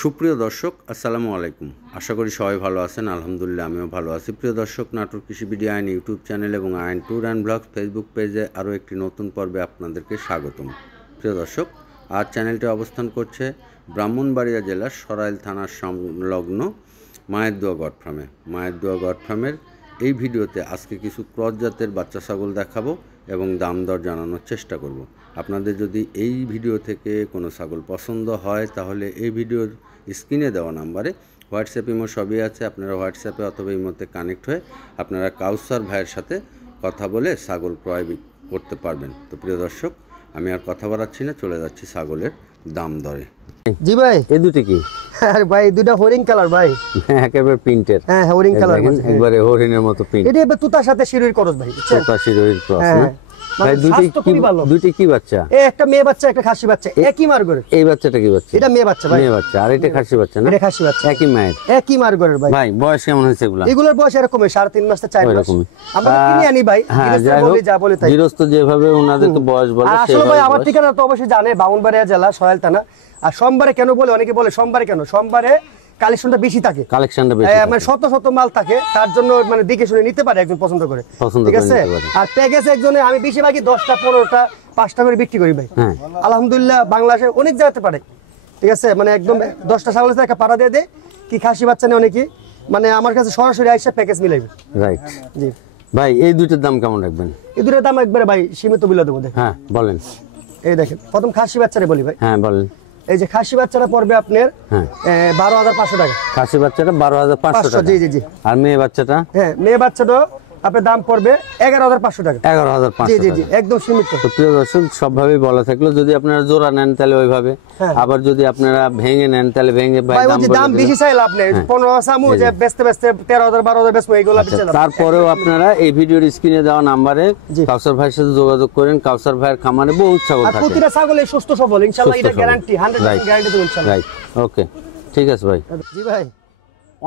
সুপ্রিয় দর্শক আসসালামু আলাইকুম। আশা করি সবাই ভালো আছেন। আলহামদুলিল্লাহ আমিও ভালো আছি। প্রিয় দর্শক, নাটোর কৃষিবিডি আইন ইউটিউব চ্যানেল এবং আইন ট্যুর অ্যান্ড ব্লগস ফেসবুক পেজে আরও একটি নতুন পর্বে আপনাদেরকে স্বাগতম। প্রিয় দর্শক, আজ চ্যানেলটি অবস্থান করছে ব্রাহ্মণবাড়িয়া জেলার সরাইল থানার সংলগ্ন মায়ের দোয়া গড ফার্মে। মায়ের দোয়া গড ফার্মের এই ভিডিওতে আজকে কিছু ক্রস জাতের বাচ্চা ছাগল দেখাবো এবং দাম দর জানানোর চেষ্টা করব। আপনাদের যদি এই ভিডিও থেকে কোনো ছাগল পছন্দ হয় তাহলে এই ভিডিওর স্ক্রিনে দেওয়া নাম্বারে হোয়াটসঅ্যাপ ইমো সবই আছে, আপনারা হোয়াটসঅ্যাপে অথবা ইমোতে কানেক্ট হয়ে আপনারা কাউসার ভাইয়ের সাথে কথা বলে ছাগল ক্রয় করতে পারবেন। তো প্রিয় দর্শক, আমি আর কথা বাড়াচ্ছি না, চলে যাচ্ছি ছাগলের দাম দরে। জি ভাই, এই দুটো কি? আরে ভাই, দুটো হরিণ কালার ভাই। একেবারে প্রিন্টের। হ্যাঁ, হরিণ কালার, একবারে হরিণের মতো প্রিন্ট। এটা এবার তুতার সাথে শিরোর ক্রস ভাই, তুতা শিরোর ক্রস না ভাই? দুটি কি বাচ্চা? একটা মেয়ে বাচ্চা, একটা খাসি বাচ্চা, একই মার গরে। এই বাচ্চাটা কি বাচ্চা? এটা মেয়ে বাচ্চা ভাই। মেয়ে বাচ্চা। আর এটা খাসি বাচ্চা না? এটা খাসি বাচ্চা, একই মায়ের, একই মার গরে ভাই। ভাই বয়স কেমন হয়েছে এগুলা? এগুলোর বয়স এরকম 3.5 মাস থেকে 4 মাস। আমরা কিনে আনি ভাই, যা বলে তাই। গৃহস্থ যেভাবে ওনাদেরকে বয়স বলে আসলে ভাই আমার ঠিকানা তো অবশ্যই জানে, ব্রাহ্মণবাড়িয়া জেলা সরাইল থানা। আর সোমবারে কেন বলে, অনেকে বলে সোমবারে কেন, সোমবারে কালেকশনটা বেশি থাকে, কালেকশনটা বেশি, মানে শত মাল থাকে, তার জন্য মানে দেখে শুনে নিতে পারে একজন পছন্দ করে, ঠিক আছে? আর প্যাকেজ একজনে আমি বেশিরভাগই 10টা 15টা 5টা করে বিক্রি করি ভাই। আলহামদুলিল্লাহ বাংলাদেশে অনেক জায়গাতে পারে, ঠিক আছে? মানে একদম 10টা ছাগল একটা পাড়া দিয়ে দেয়, কি খাসি বাচ্চা নেই অনেকে, মানে আমার কাছে সরাসরি আইসা প্যাকেজ মিলাইবে। রাইট। জি ভাই, এই দুইটার দাম কেমন রাখবেন? এই দুটোর দাম একবারে ভাই সীমিত বিলে দেবো। হ্যাঁ বলেন। এই দেখেন, প্রথম খাসি বাচ্চারে বলি ভাই। হ্যাঁ বলেন। এই যে খাসি বাচ্চাটা পড়বে আপনার 12,500 টাকা। খাসি বাচ্চাটা 12,500 টাকা। জি জি জি। আর মেয়ে বাচ্চাটা? হ্যাঁ, মেয়ে বাচ্চাটা আপনার দাম পড়বে 11,500 টাকা। 11,500। জি জি জি, একদম সীমিত। তো প্রিয় দর্শক, সবভাবে বলা থাকলো, যদি আপনারা জোড়া নেন তাহলে ওইভাবে, আবার যদি আপনারা ভেঙে নেন তাহলে ভেঙে ভাই দাম বেশি চাইলে আপনি 15 সামু যে বেচতে 13,000 12,000 বেচবো, এইগুলা বেচে যাবে। তারপরেও আপনারা এই ভিডিওর স্ক্রিনে দেওয়া নাম্বারে কাউসার ভাইয়ের সাথে যোগাযোগ করেন। কাউসার ভাইয়ের খামারে বহুত ছাগল থাকে, আর প্রতিটা ছাগলই সুস্থ সবল ইনশাআল্লাহ, এটা গ্যারান্টি, 100% গ্যারান্টি দেব ইনশাআল্লাহ। রাইট, ওকে, ঠিক আছে ভাই। জি ভাই,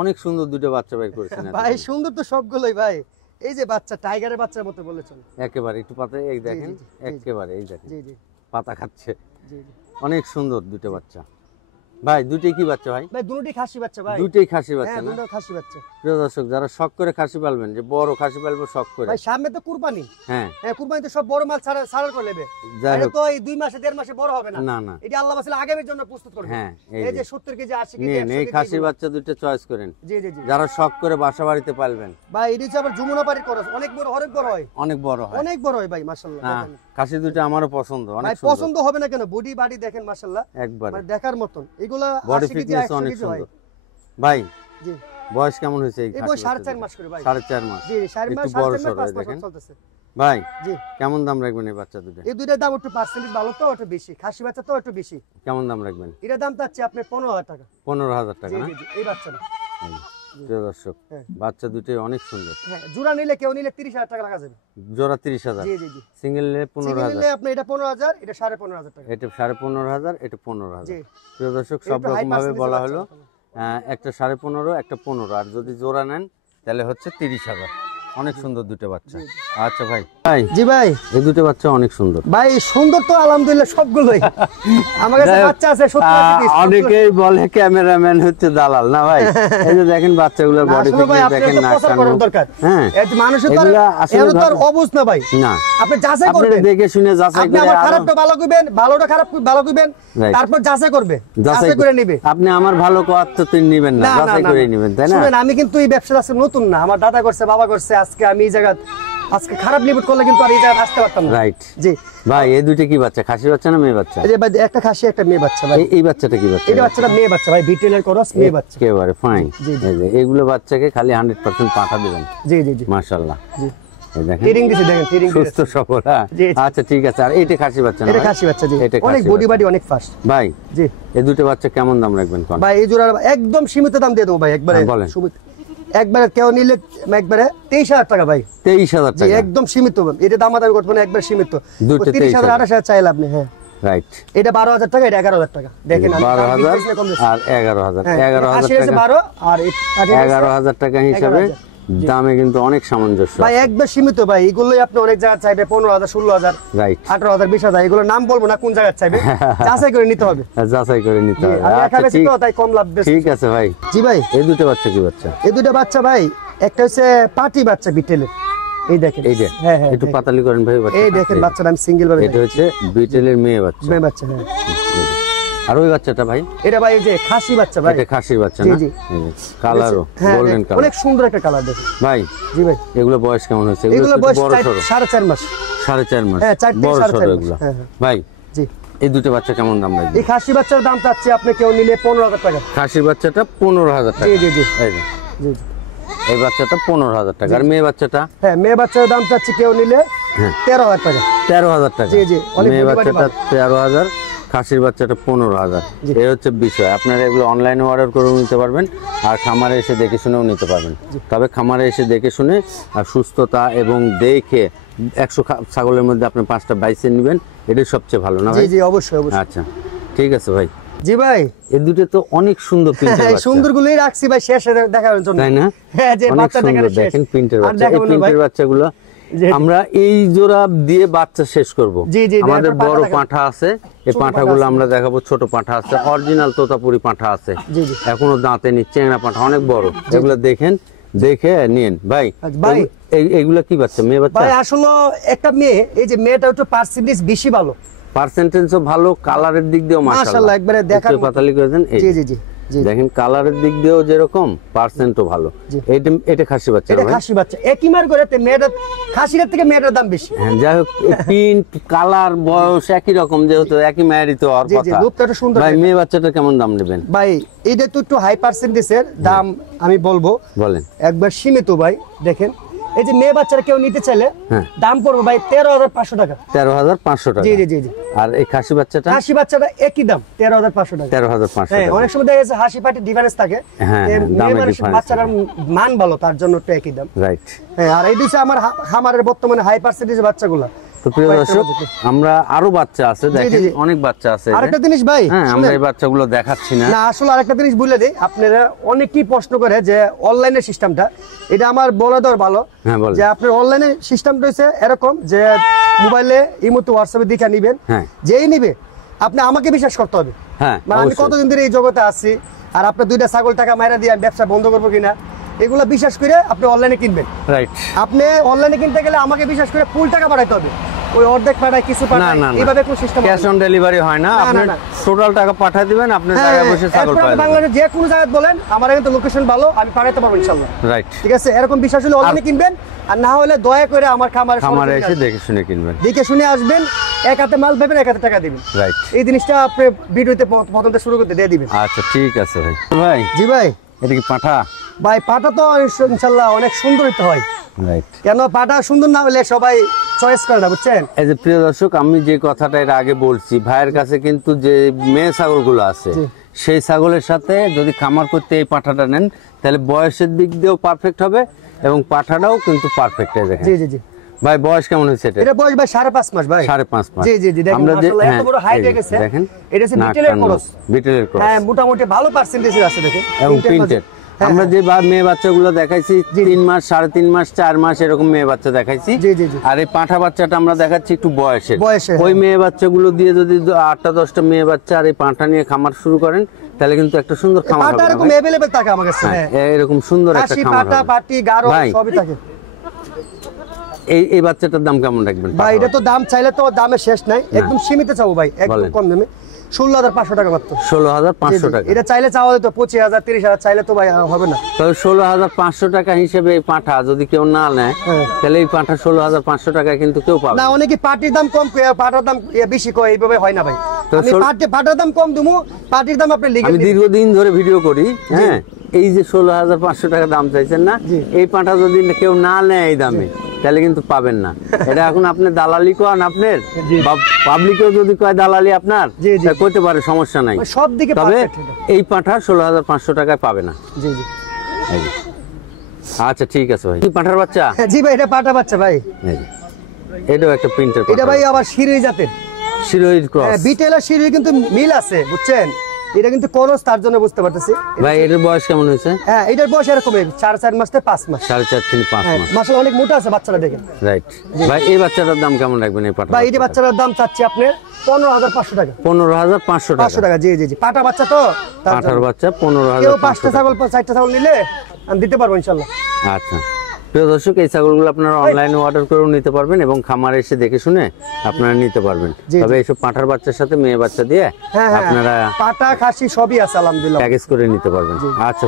অনেক সুন্দর দুটো বাচ্চা বের করেছেন ভাই। সুন্দর তো সবগুলোই ভাই। এই যে বাচ্চা টাইগারের বাচ্চার মতো বলেছেন, একেবারে একটু পাতা, এই দেখেন একেবারে, এই দেখেন জি জি পাতা খাচ্ছে। জি জি, অনেক সুন্দর দুটো বাচ্চা ভাই। দুটোই কি বাচ্চা ভাই? ভাই দুটোই খাসি বাচ্চা ভাই। দুটোই খাসি বাচ্চা না? দুটোই খাসি বাচ্চা। প্রিয় দর্শক, যারা শখ করে খাসি পালবেন, যে বড় খাসি পালবো শখ করে, ভাই সামনে তো কুরবানি। হ্যাঁ, কুরবানিতে সব বড় মাল ছাড়া করে নেবে। এটা তো এই 2 মাসে 1.5 মাসে বড় হবে না। না না, এটা আল্লাহ বাছাইলে আগামীর জন্য প্রস্তুত করবে। হ্যাঁ, এই যে 70 কেজি 80 কেজি এই খাসি বাচ্চা দুটো চয়েস করেন। জি জি জি, যারা শখ করে বাসা বাড়িতে পালবেন ভাই। এটা হচ্ছে আবার যমুনা পাড়ির খরচ, অনেক বড় হয়, অনেক বড় হয়, অনেক বড় হয় ভাই, মাশাআল্লাহ। খাসি দুটো আমারও পছন্দ, অনেক সুন্দর। পছন্দ হবে না কেন? বডি বাডি দেখেন মাশাআল্লাহ, একবার মানে দেখার মতন। এগুলা বডি ফিটনেস অনেক সুন্দর ভাই। জি, বয়স কেমন হয়েছে এই খাসি? 4.5 মাস করে ভাই। 4.5 মাস। জি, 4 মাস, 5 মাস চলতেছে ভাই। জি, কেমন দাম রাখবেন এই বাচ্চা দুটো? এই দুইটার দাম একটু পার্সেন্টেজ ভালো তো, একটু বেশি। খাসি বাচ্চা তো একটু বেশি। কেমন দাম রাখবেন? এর দাম চাচ্ছি আপনি 15,000 টাকা। 15,000 টাকা না? জি জি, এই বাচ্চাটা। প্রিয় দর্শক, বাচ্চা দুটোই অনেক সুন্দর। হ্যাঁ, জোড়া নিলে কেউ নিলে 30,000 টাকা রাখা যাবে। জোড়া 30,000? জি জি জি। সিঙ্গেল নিলে 15,000? সিঙ্গেল নিলে আপনি এটা 15,000, এটা 15,500 টাকা। এটা 15,500, এটা 15,000। জি প্রিয় দর্শক, সব রকম ভাবে বলা হলো, একটা 15,500, একটা 15, আর যদি জোড়া নেন তাহলে হচ্ছে 30,000। অনেক সুন্দর দুটো বাচ্চা। আচ্ছা ভাই। ভাই জি ভাই, এই দুটো বাচ্চা অনেক সুন্দর ভাই। সুন্দর তো আলহামদুলিল্লাহ সবগুলোই। আমার কাছে বাচ্চা আছে 70। অনেকেই বলে ক্যামেরাম্যান হচ্ছে দালাল, না ভাই? এই যে দেখেন বাচ্চাগুলোর বডি ফিটনেস দেখেন, না কান দরকার। হ্যাঁ, এই মানুষের তো এর তো অবুঝ না ভাই। না, আপনি যাচাই করবেন, আপনি দেখে শুনে যাচাই করে। আপনি খারাপটা ভালো কইবেন, ভালোটা খারাপ ভালো কইবেন, তারপর যাচাই করবে, যাচাই করে নেবে। আপনি আমার ভালো কথা তো তুই নেবেন না, যাচাই করে নেবেন, তাই না? শুনেন, আমি কিন্তু এই ব্যবসা আছে নতুন না, আমার দাদা করছে, বাবা করছে। আজকে আমি এই জায়গা আজকে খারাপ লিমিট করলে কিন্তু আর এই জায়গা আসতে পারতাম না। রাইট। জি ভাই, এই দুটো কি বাচ্চা? খাসি বাচ্চা না মেয়ে বাচ্চা? এই যে ভাই, একটা খাসি একটা মেয়ে বাচ্চা ভাই। এই বাচ্চাটা কি বাচ্চা? এই বাচ্চাটা মেয়ে বাচ্চা ভাই, বিটেলের ক্রস মেয়ে বাচ্চা। একেবারে ফাইন। এই যে এগুলো বাচ্চাকে খালি 100% পাঠা দিবেন। জি জি জি, মাশাআল্লাহ। জি, দেখেন টিরিং দিছে, দেখেন টিরিং দিছে, সুস্থ সবল। আচ্ছা ঠিক আছে। আর এইটা খাসি বাচ্চা না? এটা খাসি বাচ্চা। জি, অনেক বডি বাডি অনেক ফাস্ট ভাই। জি, এই দুটো বাচ্চা কেমন দাম রাখবেন কোন ভাই? এই জোড়া একদম সীমিত দাম দিয়ে দেবো ভাই, একবারে সীমিত। একবারে কেউ নিলে একবারে 23,000 টাকা ভাই। 23,000 টাকা? জি, একদম সীমিত। এটা দামাদামি করতে না, একবার সীমিত। 30,000 28,000 চাইলে আপনি। হ্যাঁ রাইট। এটা 12,000 টাকা, এটা 11,000 টাকা। দেখেন 12,000 আর 11,000। 11,000 12 আর 11,000 টাকা হিসাবে দামে কিন্তু অনেক সামঞ্জস্য ভাই, একবার সীমিত ভাই। এগুলোই আপনি অনেক জায়গা চাইবে 15,000, 16,000, রাইট, 18,000, 20,000, এগুলো নাম বলবো না কোন জায়গায় চাইবে, যাচাই করে নিতে হবে। যাচাই করে নিতে হবে। আমি একা বেশি তো তাই কম লাভ বেশি। ঠিক আছে ভাই। জি ভাই, এই দুটো বাচ্চা কি বাচ্চা? এই দুটো বাচ্চা ভাই, একটা হচ্ছে পাটি বাচ্চা বিটেলের, এই দেখেন। হ্যাঁ হ্যাঁ, একটু পাতালি করেন ভাই বাচ্চা। এই দেখেন বাচ্চাটা আমি সিঙ্গেল ভাবে, এটা হচ্ছে বিটেলের মেয়ে বাচ্চা। মেয়ে বাচ্চা, হ্যাঁ। আর ওই বাচ্চাটা ভাই? এটা ভাই এই যে খাসি বাচ্চা ভাই। এটা খাসির বাচ্চা না? কালারও গোল্ডেন কালার, অনেক সুন্দর একটা কালার দেখেন ভাই। জি ভাই, এগুলো বয়স কেমন হয়েছে? এগুলো বয়স বড় ছোট? 4.5 মাস। 4.5 মাস, হ্যাঁ, 4 থেকে বড় 4.5 ছোট মাস। এগুলো। হ্যাঁ ভাই জি, এই দুটো বাচ্চা কেমন দাম লাগবে? এই খাসি বাচ্চার দাম চাচ্ছি আপনি কেউ নিলে 15,000 টাকা। খাসির বাচ্চাটা 15,000 টাকা। জি জি জি এই যে জি, এই বাচ্চাটা 15,000 টাকা। আর মেয়ে বাচ্চাটা? হ্যাঁ, মেয়ে বাচ্চার দাম চাচ্ছি কেউ নিলে 13,000 টাকা। 13,000 টাকা। জি জি, মেয়ে বাচ্চাটা 13,000, খাসির বাচ্চাটা 15,000। এই হচ্ছে বিষয়। আপনারা এগুলো অনলাইনে অর্ডার করেও নিতে পারবেন, আর খামারে এসে দেখে শুনেও নিতে পারবেন। তবে খামারে এসে দেখে শুনে আর সুস্থতা এবং দেখে 100 ছাগলের মধ্যে আপনি 5টা বাইসে নেবেন, এটাই সবচেয়ে ভালো না ভাই? জি জি, অবশ্যই অবশ্যই। আচ্ছা ঠিক আছে ভাই। জি ভাই, এই দুটো তো অনেক সুন্দর প্রিন্টের বাচ্চা। সুন্দর গুলোই রাখছি ভাই শেষে দেখার জন্য, তাই না? হ্যাঁ, যে অনেক বাচ্চা সুন্দর দেখেন প্রিন্টের বাচ্চা। এই প্রিন্টের বাচ্চাগুলো আমরা এই জোড়া দিয়ে বাচ্চা শেষ করব। আমাদের বড় পাঁঠা আছে, এই পাঁঠাগুলো আমরা দেখাবো। ছোট পাঁঠা আছে, অরিজিনাল তোতাপুরি পাঁঠা আছে, এখনো দাঁতে নি, চেংড়া পাঁঠা অনেক বড়। এগুলো দেখেন, দেখে নিন ভাই। ভাই এইগুলা কি বাচ্চা? মেয়ে বাচ্চা ভাই। আসলে একটা মেয়ে, এই যে মেয়েটা একটু পার্সেন্টেজ বেশি ভালো, পার্সেন্টেজও ভালো, কালারের দিক দিয়েও মাশাআল্লাহ একবারে দেখার পাতালি করে দেন। জি জি জি, দেখেন কালারের দিক দিয়েও যেরকম, পার্সেন্টও ভালো। এটা খাসি বাচ্চা। এটা খাসি বাচ্চা, একই মার করে মেয়েটার, খাসিটার থেকে মেয়েটার দাম বেশি। হ্যাঁ, যাই হোক, প্রিন্ট, কালার, বয়স একই রকম, যেহেতু একই মায়েরই তো আর কথা। রূপটা একটু সুন্দর। ভাই মেয়ে বাচ্চাটা কেমন দাম নেবেন? ভাই এটা তো একটু হাই পার্সেন্টেজের দাম, আমি বলবো বলেন একবার সীমিত ভাই। দেখেন এই যে মেয়ে বাচ্চারা কেউ নিতে চাইলে দাম পড়বে ভাই 13,500 টাকা। 13,500 টাকা। জি জি জি জি। আর এই খাসি বাচ্চাটা? খাসি বাচ্চাটা একই দাম 13,500 টাকা। 13,500 হ্যাঁ, অনেক সময় দেখা যাচ্ছে হাসি পাটি ডিফারেন্স থাকে, বাচ্চাটার মান ভালো, তার জন্য একটু একই দাম। রাইট। হ্যাঁ, আর এই দিচ্ছে আমার খামারের বর্তমানে হাই পার্সেন্টেজ বাচ্চাগুলো। তো প্রিয় দর্শক, আমরা আরো বাচ্চা আছে, দেখেন অনেক বাচ্চা আছে। আরেকটা জিনিস ভাই, হ্যাঁ, আমরা এই বাচ্চাগুলো দেখাচ্ছি না। না, আসলে আরেকটা জিনিস বলে দেই, আপনারা অনেকেই প্রশ্ন করে যে অনলাইনের সিস্টেমটা, এটা আমার বলে দেওয়ার ভালো যে আপনার অনলাইনের সিস্টেমটা হচ্ছে এরকম যে মোবাইলে ইমোতে হোয়াটসঅ্যাপে দেখে নিবেন, যেই নিবে আপনি আমাকে বিশ্বাস করতে হবে। মানে আমি কতদিন ধরে এই জগতে আছি, আর আপনার 2টা ছাগল টাকা মাইরা দিয়ে আমি ব্যবসা বন্ধ করবো কিনা, এগুলো বিশ্বাস করে আপনি অনলাইনে কিনবেন। রাইট। আপনি অনলাইনে কিনতে গেলে আমাকে বিশ্বাস করে ফুল টাকা পাঠাইতে হবে, ওই অর্ধেক পাঠায় কিছু পাঠায়, এইভাবে কোনো সিস্টেম ক্যাশ অন ডেলিভারি হয় না। আপনি টোটাল টাকা পাঠিয়ে দিবেন, আপনি জায়গায় বসে ছাগল পাবেন। বাংলাদেশে যে কোনো জায়গায় বলেন, আমার কিন্তু লোকেশন ভালো, আমি পাঠাতে পারবো ইনশাআল্লাহ। রাইট, ঠিক আছে। এরকম বিশ্বাস হলে অনলাইনে কিনবেন, আর না হলে দয়া করে আমার খামারে এসে দেখে শুনে কিনবেন, দেখে শুনে আসবেন, এক হাতে মাল পাবেন, এক হাতে টাকা দিবেন। রাইট। এই জিনিসটা আপনি ভিডিওতে প্রথমতে শুরু করতে দিয়ে দিবেন। আচ্ছা ঠিক আছে ভাই। ভাই জি ভাই, এটা কি পাঠা? ভাই পাঠা তো ইনশাআল্লাহ অনেক সুন্দরই তো হয়। রাইট। কেন পাঠা সুন্দর না হলে সবাই চয়েস করে না, বুঝছেন? এই যে প্রিয় দর্শক, আমি যে কথাটা এর আগে বলছি, ভাইয়ের কাছে কিন্তু যে মেয়ে ছাগলগুলো আছে, সেই ছাগলের সাথে যদি খামার করতে এই পাঠাটা নেন, তাহলে বয়সের দিক দিয়েও পারফেক্ট হবে এবং পাঠাটাও কিন্তু পারফেক্ট। দেখেন। জি জি জি। ভাই বয়স কেমন হয়েছে এটা? এটা বয়স ভাই 5.5 মাস ভাই। 5.5 মাস। জি জি জি, দেখেন মাশাআল্লাহ এত বড় হাইট হয়ে গেছে। দেখেন এটা হচ্ছে বিটেলের ক্রস। বিটেলের ক্রস। হ্যাঁ, মোটামুটি ভালো পার্সেন্টেজ আছে দেখেন। এবং প্রিন্টেড। আমরা যে মেয়ে বাচ্চাগুলো দেখাইছি 3 মাস, 3.5 মাস, 4 মাস এরকম মেয়ে বাচ্চা দেখাইছি। আর এই পাঠা বাচ্চাটা আমরা দেখাচ্ছি একটু বয়সের। ওই মেয়ে বাচ্চাগুলো দিয়ে যদি 8টা 10টা মেয়ে বাচ্চা আর এই পাঠা নিয়ে খামার শুরু করেন, তাহলে কিন্তু একটা সুন্দর খামার হবে। পাঠা এরকম अवेलेबल থাকে আমার কাছে। হ্যাঁ, এরকম সুন্দর একটা খামার হবে। পাঠা, পাটি, গারো সবই থাকে। এই বাচ্চাটার দাম কেমন রাখবেন ভাই? এটা তো দাম চাইলে তো দামের শেষ নাই, একদম সীমিত চাবো ভাই, একদম কম দামে 16,500 টাকা মাত্র। 16,500 টাকা। এটা চাইলে চাওয়া যেত 25,000 30,000, চাইলে তো ভাই হবে না। তবে 16,500 টাকা হিসেবে এই পাঠা যদি কেউ না নেয়, তাহলে এই পাঠা 16,500 টাকায় কিন্তু কেউ পাবে না। অনেকে পাটির দাম কম কয়, পাটার দাম বেশি কয়, এইভাবে হয় না ভাই। আমি পাটার দাম কম দিমু, পাটির দাম আপনি লিখে। আমি দীর্ঘদিন ধরে ভিডিও করি। হ্যাঁ, এই যে 16,500 টাকা দাম চাইছেন না, এই পাঠা যদি কেউ না নেয় এই দামে, তাহলে কিন্তু পাবেন না। এটা এখন আপনি দালালি করেন, আপনার পাবলিকেও যদি কয় দালালি আপনার, করতে পারে, সমস্যা নাই। সব দিকে তবে এই পাঠা 16,500 টাকায় পাবে না। জি জি। আচ্ছা ঠিক আছে ভাই। কি পাঠার বাচ্চা? জি ভাই, এটা পাঠা বাচ্চা ভাই। এটাও একটা প্রিন্টার। এটা ভাই আবার শিরোই জাতের। শিরোইর ক্রস। বিটেল আর শিরোই কিন্তু মিল আছে, বুঝছেন? এটা কিন্তু করস, তার জন্য বুঝতে পারতেছি। ভাই এটার বয়স কেমন হয়েছে? হ্যাঁ এটার বয়স এরকমই 4 মাস থেকে 5 মাস। 4.5 থেকে 5 মাস। মাশাআল্লাহ অনেক মোটা আছে বাচ্চাটা দেখেন। রাইট ভাই, এই বাচ্চাটার দাম কেমন রাখবেন এই পাটা? ভাই এই বাচ্চাটার দাম চাচ্ছি আপনার 15,500 টাকা। 15,500 টাকা। 500 টাকা, জি জি জি। পাটা বাচ্চা তো, পাটার বাচ্চা 15,500। কেউ 5টা ছাগল 4টা ছাগল নিলে আমি দিতে পারবো ইনশাআল্লাহ। আচ্ছা প্রিয় দর্শক, এই ছাগলগুলো আপনারা অনলাইনে অর্ডার করেও নিতে পারবেন এবং খামারে এসে দেখে শুনে আপনারা নিতে পারবেন। তবে এইসব পাঁঠার বাচ্চার সাথে মেয়ে বাচ্চা দিয়ে আপনারা পাটা খাসি সবই আছে আলহামদুলিল্লাহ, প্যাকেজ করে নিতে পারবেন। আচ্ছা।